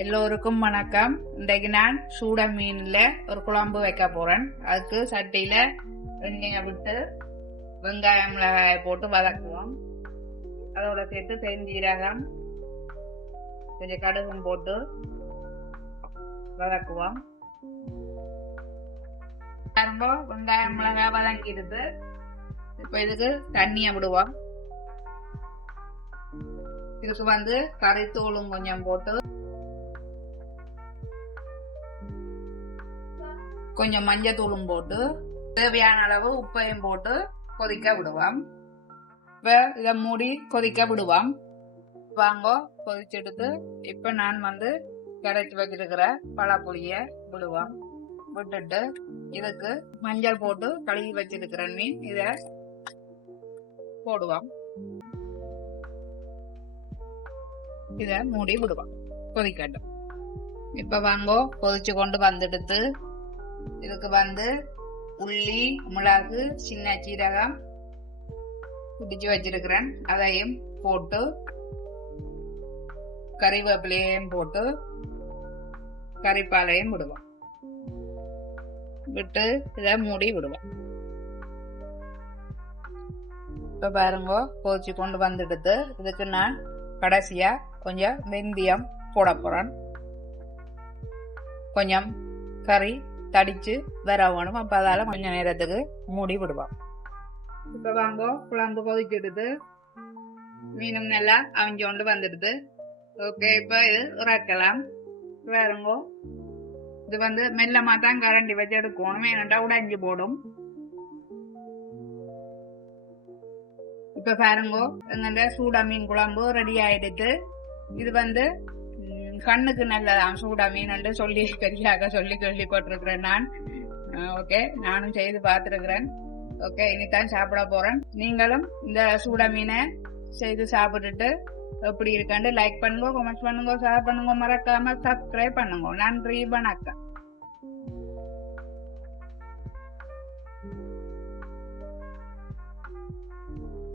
எல்லோருக்கும் வணக்கம். இன்றைக்கு நான் சூட மீன்ல ஒரு குழம்பு வைக்க போறேன். அதுக்கு சட்டியில எண்ணெயை விட்டு வெங்காயம் மிளகாயை போட்டு வதக்குவோம். அதோட சேர்த்து பெருஞ்சீரகம் கொஞ்சம் கடுகும் போட்டு வதக்குவோம். ரொம்ப வெங்காயம் மிளகாய் வதங்கிடுது. இப்ப இதுக்கு தண்ணியை விடுவோம். இதுக்கு கறித்தூளும் கொஞ்சம் போட்டு கொஞ்சம் மஞ்சள் தூளும் போட்டு தேவையான அளவு உப்பையும் போட்டு கொதிக்க விடுவோம். இப்ப இதை மூடி கொதிக்க விடுவோம். வாங்க கொதிச்செடுத்து இப்ப நான் கரைச்சி வச்சிருக்கிற பழப்புளிய விடுவோம். விட்டுட்டு இதுக்கு மஞ்சள் போட்டு கழுவி வச்சிருக்கிற மீன் இத போடுவோம். இத மூடி விடுவோம். கொதிக்கட்டும். இப்ப வாங்க கொதிச்சு கொண்டு வந்துடுத்து இதுக்கு உள்ளி மிளகு சின்ன சீரகம் பிடிச்சு வச்சிருக்கிறேன். அதையும் போட்டு கறிவேப்பிலையும் போட்டு கறிப்பாலையும் விடுவோம். விட்டு இத மூடி விடுவோம். இப்ப பாருங்க கொதிச்சு கொண்டு வந்துடுது. இதுக்கு நான் கடைசியா கொஞ்சம் வெந்தயம் போட போறேன். கொஞ்சம் கறி தடிச்சு வரவணும். அப்ப அதால கொஞ்ச நேரத்துக்கு மூடி விடுவோம். இப்ப வாங்க குழம்பு கொதிச்சிடுது. மீனும் நல்லா அவிஞ்சு கொண்டு வந்துடுது. ஓகே, இப்ப இது இறக்கலாம். வேறுங்கோ இது மெல்லமா தான் கரண்டி வச்சு எடுக்கணும். ஏனண்டா உடைஞ்சு போடும். இப்ப பாருங்கோ எங்க சூடா மீன் குழம்பு ரெடி ஆயிடுது. இது கண்ணுக்கு நல்லதான் சூடா மீன் சொல்லி பெரியாக சொல்லி போட்டிருக்கிறேன் நான். ஓகே, நானும் செய்து பார்த்திருக்கிறேன். ஓகே, இனிதான் சாப்பிட போறேன். நீங்களும் இந்த சூடா மீனை செய்து சாப்பிட்டுட்டு எப்படி இருக்காண்டு லைக் பண்ணுங்க, கமெண்ட் பண்ணுங்க, ஷேர் பண்ணுங்க, மறக்காம சப்ஸ்கிரைப் பண்ணுங்க. நன்றி, வணக்கம்.